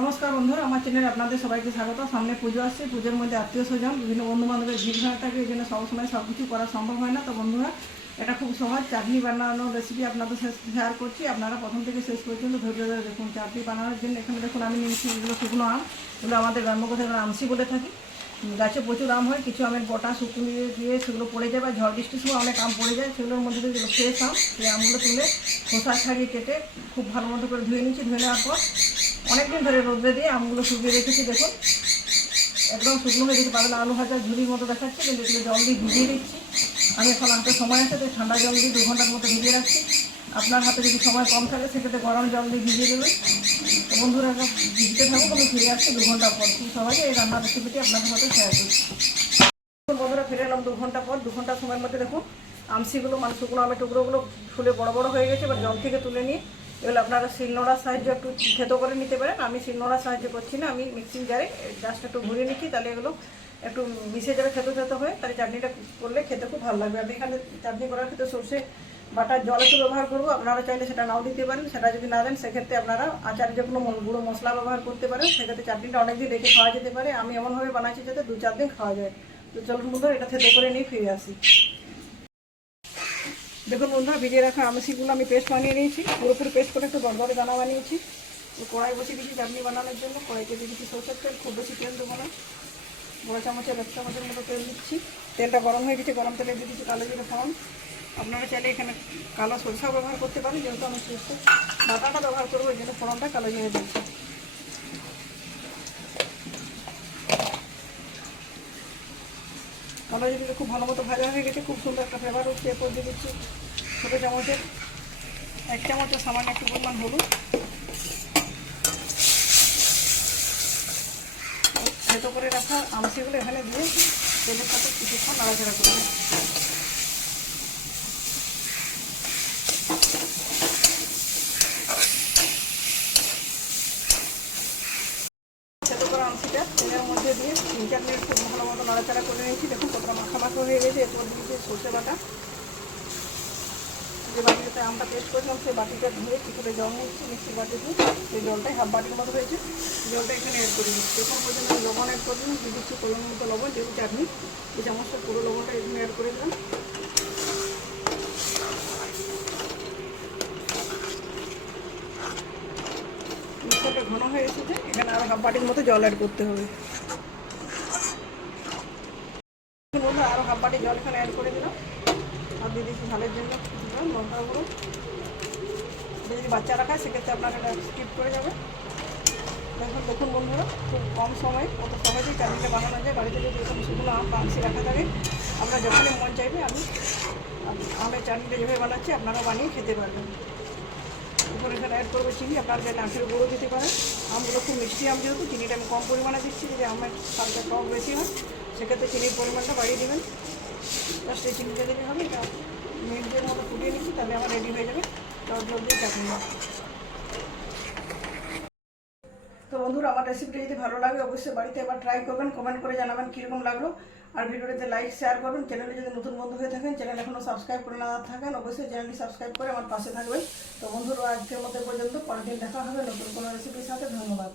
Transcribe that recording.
নমস্কার বন্ধুরা, আমার চ্যানেলে আপনাদের সবাইকে স্বাগত। সামনে পুজো আসছে, পুজোর মধ্যে আত্মীয় স্বজন বিভিন্ন বন্ধু বান্ধবের ভিড় ভাড় থাকে, এই জন্য সবসময় সব কিছু করা সম্ভব হয় না। তো বন্ধুরা, এটা খুব সহজ চাটনি বানানোর রেসিপি আপনাদের শেয়ার করছি। আপনারা প্রথম থেকে শেষ পর্যন্ত ধৈর্য ধরে দেখুন। চাটনি বানানোর জন্য এখানে দেখুন আমি নিয়েছি এগুলো শুকনো আম। এগুলো আমাদের গ্রাম্য কথায় আমরা আমসি বলে থাকি। গাছে প্রচুর আম হয়, কিছু আমের বটা শুকিয়ে দিয়ে সেগুলো পড়ে যায় বা ঝড় বৃষ্টির সময় অনেক আম পড়ে যায়, সেগুলোর মধ্যে দিয়ে যেগুলো ফ্রেশ আম, সেই আমগুলো তুলে খোসা ছাড়িয়ে কেটে খুব ভালো মতো করে ধুয়ে নিচ্ছি। ধুয়ে নেওয়ার পর অনেকদিন ধরে রোদ্রে দিয়ে আমগুলো শুকিয়ে রেখেছি। দেখুন একদম শুকনো হয়ে গেছে, পাতলা আলু ভাজা ঝুড়ির মতো দেখাচ্ছে, কিন্তু এগুলো জল দিয়ে ভিজিয়ে দিচ্ছি। আমি এখন হাতে সময় আছে তো ঠান্ডা জল দিয়ে 2 ঘন্টার মতো ভিজিয়ে রাখছি। আপনার হাতে যদি সময় কম থাকে সেক্ষেত্রে গরম জল দিয়ে ভিজিয়ে দেবেন। তো বন্ধুরা, ভিজতে থাকুক, আমি ফিরে আসছি 2 ঘন্টা পর। খুব সহজে এই রান্নার রেসিপিটি আপনাদের সাথে শেয়ার করছি। বন্ধুরা, ফিরে এলাম 2 ঘন্টা পর। 2 ঘন্টার সময়ের মধ্যে দেখুন আমসিগুলো মানে শুকনো আমের টুকরোগুলো ফুলে বড় বড় হয়ে গেছে। এবার জল থেকে তুলে নিয়ে এগুলো আপনারা শিলনোড়ার সাহায্যে একটু থেতো করে নিতে পারেন। আমি শিলনোড়ার সাহায্যে করছি না, আমি মিক্সিং জারে জাস্ট একটু ঘুরিয়ে নিচ্ছি, তাহলে এগুলো একটু মিশে যাবে থেতো থেতো হয়ে, তাহলে চাটনিটা করলে খেতে খুব ভালো লাগবে। আমি এখানে চাটনি করার ক্ষেত্রে সর্ষে বাটার জল একটু ব্যবহার করবো। আপনারা চাইলে সেটা নাও দিতে পারেন। সেটা যদি না দেন সেক্ষেত্রে আপনারা আচারে যে কোনো গুঁড়ো মশলা ব্যবহার করতে পারেন। সেক্ষেত্রে চাটনিটা অনেকদিন রেখে খাওয়া যেতে পারে। আমি এমনভাবে বানাচ্ছি যাতে 2-4 দিন খাওয়া যায়। তো চলুন বন্ধুরা, এটা থেতো করে নিয়ে ফিরে আসি। দেখুন বন্ধুরা, ভিজিয়ে রাখা আমসিগুলো আমি পেস্ট বানিয়ে নিয়েছি। পুরোপুরি পেস্ট করে একটু দরদরে দানা বানিয়েছি। কড়াই বসিয়ে দিয়েছি চাটনি বানানোর জন্য। কড়াইতে দিয়ে দিচ্ছি সরষের তেল। খুব বেশি তেল দেবো না, বড় চামচের 1 চামচের মতো তেল দিচ্ছি। তেলটা গরম হয়ে গেছে, গরম তেলে দিয়ে দিচ্ছি কালো জিরে ফোড়ন। আপনারা চাইলে এখানে কালো সরষাও ব্যবহার করতে পারেন, যেহেতু আমি সরষে বাটাটা ব্যবহার করবো এই জন্য ফোড়নটা কালো জিরে দিচ্ছি। কালো জিরে খুব ভালো মতো ভাজা হয়ে গেছে, খুব সুন্দর একটা ফ্লেভার উঠছে। এরপর দিয়ে দিচ্ছি ছোটো চামচের 1 চামচের সামান্য একটু পরিমাণ হলুদ। থেতো করে রাখা আমসিগুলো এখানে দিয়ে তেলের সাথে কিছুক্ষণ নাড়াচাড়া করবো। থেতো করা আমসিটা তেলের মধ্যে দিয়ে 3-4 মিনিট খুব ভালো মতো নাড়াচাড়া করে নিয়েছি। দেখুন কতটা মাখা মাখা হয়ে গেছে। এরপর দিয়েছি সর্ষে বাটা। যে বাটিতে আমটা পেস্ট করেছিলাম সেই বাটিটা ধুয়ে কিছুটা জল নিচ্ছি মিক্সির বাটি দিয়ে। সেই জলটাই হাফ বাটির মতো হয়েছে, জলটা এখানে অ্যাড করে দিচ্ছি। এখন পর্যন্ত আমি লবণ অ্যাড করে দিই, দিয়ে দিচ্ছি পরিমাণ মতো লবণ। যেহেতু চাটনি এই চামচটা পুরো লবণটা এখানে অ্যাড করে দিলাম। মিক্সচারটা ঘন হয়ে এসেছে, এখানে আরও হাফ বাটির মতো জল অ্যাড করতে হবে। আরও হাফ বাটি জল এখানে অ্যাড করে দিলাম। আর দিয়ে দিচ্ছি ঝালের জন্য কিছুটা লঙ্কা গুঁড়ো। যদি বাচ্চারা খায় সেক্ষেত্রে আপনারা এটা স্কিপ করে যাবে। দেখুন বন্ধুরা, খুব কম সময় কত সহজেই চাটনিটা বানানো যায়। বাড়িতে যদি এরকম শুকনো আম বা আমসি রাখা থাকে, আমরা যখনই মন চাইবে আমি আমের চাটনিটা যেভাবে বানাচ্ছি আপনারা বানিয়ে খেতে পারবেন। এখন এখানে অ্যাড করবো চিনি। আপনারা চাইলে আখের গুঁড়ো দিতে পারেন। আমগুলো খুব মিষ্টি আম, যেহেতু চিনিটা আমি কম পরিমাণে দিচ্ছি। যদি আমের স্বাদটা টক বেশি হয় সেক্ষেত্রে চিনির পরিমাণটা বাড়িয়ে দেবেন। জাস্ট এই চিনিটা দিলে হবে। এটা মিনিটের মতো ফুটিয়ে নিচ্ছি, তাহলে আমার রেডি হয়ে যাবে টক জল দিয়ে চাটনি। তো বন্ধুরা, আমার রেসিপিটা যদি ভালো লাগে অবশ্যই বাড়িতে একবার ট্রাই করবেন, কমেন্ট করে জানাবেন কীরকম লাগলো। আর ভিডিওটিতে লাইক শেয়ার করবেন। চ্যানেলে যদি নতুন বন্ধু হয়ে থাকেন, চ্যানেল এখনও সাবস্ক্রাইব করে না থাকেন, অবশ্যই চ্যানেলটি সাবস্ক্রাইব করে আমার পাশে থাকবেন। তো বন্ধুরা, আজকের মতো পর্যন্ত, পরের দিন দেখা হবে নতুন কোনো রেসিপির সাথে। ধন্যবাদ।